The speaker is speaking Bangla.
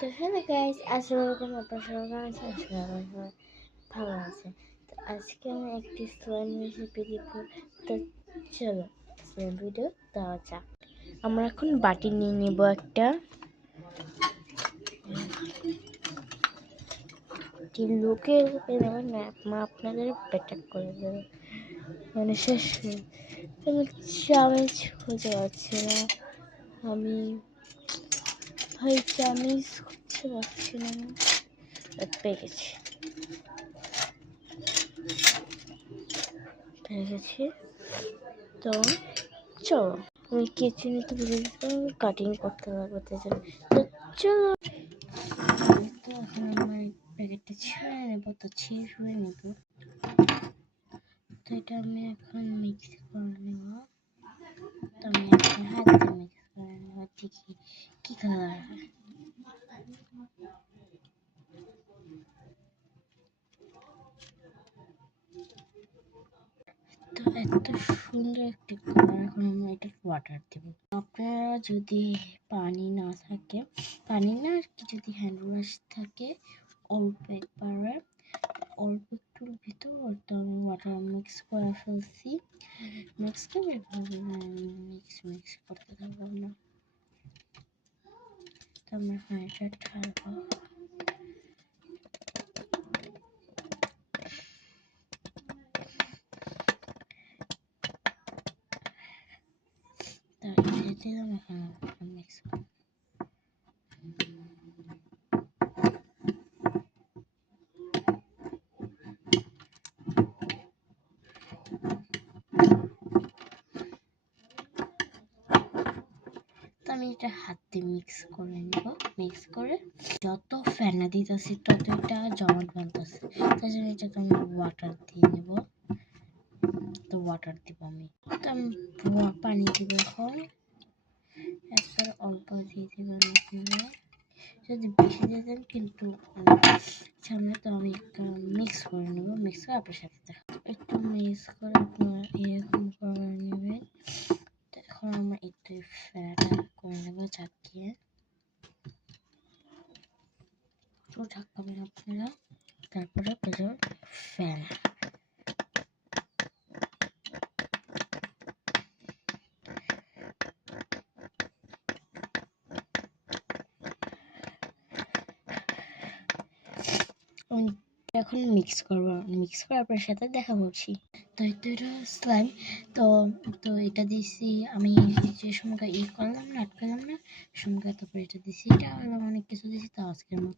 তো হ্যালো গাইস, আসসালামু আলাইকুম। আপনারা সবাই কেমন আছেন? সবাই ভালো আছে। তো আজকে আমি একটি স্লাইম রেসিপি দিব। তো চলো স্লাইম ভিডিও দেওয়া যাক। আমরা এখন বাটি নিয়ে নেব একটা লোকের মা আপনাদের বেটার করে দেবে, মানে শেষ আমি চামিচ খুঁজে পাচ্ছি না। আমি ভাই চামিচ খুঁজে পাচ্ছি না, পেয়ে গেছি তো চলো আমি কিছু নিতে বুঝে দিতে কাটিং করতে লাগবে, তো চলো। তো এখন আমার প্যাকেটটা ছেড়ে নেবো, তো ছিঁড়ে নেব। তো এটা আমি এখন মিক্স করে নেব। তো আমি এখন হাত দিয়ে মিক্স করে নেব, দেখি কি কালার হয়। তো এত সুন্দর একটি কালার। এখন আমি এটা ওয়াটার দেব। আপনারা যদি পানি না থাকে, পানি না আর কি, যদি হ্যান্ড ওয়াশ থাকে অল্প একবারে অল্প একটুর ভিতর আমি ওয়াটার মিক্স করে ফেলছি। মিক্স করে মিক্স করতে থাকবো না। তো আমরা এটা ঢালবো। তারপরে দিলাম এখন মিক্স করব। তো আমি এটা হাত দিয়ে মিক্স করে নেব। মিক্স করে যত ফেনা দিতেছি তত এটা জমাট বাঁধতেছে, তাই জন্য এটাকে আমি ওয়াটার দিয়ে নেব। তো ওয়াটার দিব আমি। তো আমি পানি দিব এখন। এরপর অল্প দিয়ে দেবেন আপনারা, যদি বেশি দিয়ে দেন কিন্তু সামনে। তো আমি একটা মিক্স করে নেব, মিক্স করে আপনার সাথে একটু মিক্স করে আপনারা এরকম করে নেবেন। এখন আমরা একটু ফ্যাটা করে নেব ঝাঁকিয়ে। একটু ঝাঁকাবেন আপনারা, তারপরে পেজর ফ্যান। এখন মিক্স করবো, মিক্স করে আপনার সাথে দেখা করছি। তো এটা স্লাইম। তো তো এটা দিছি আমি যে সময়টা করলাম না, আটকালাম না সময়টা, তারপরে এটা দিছি। এটা অনেক কিছু দিছি। তো আজকের মতো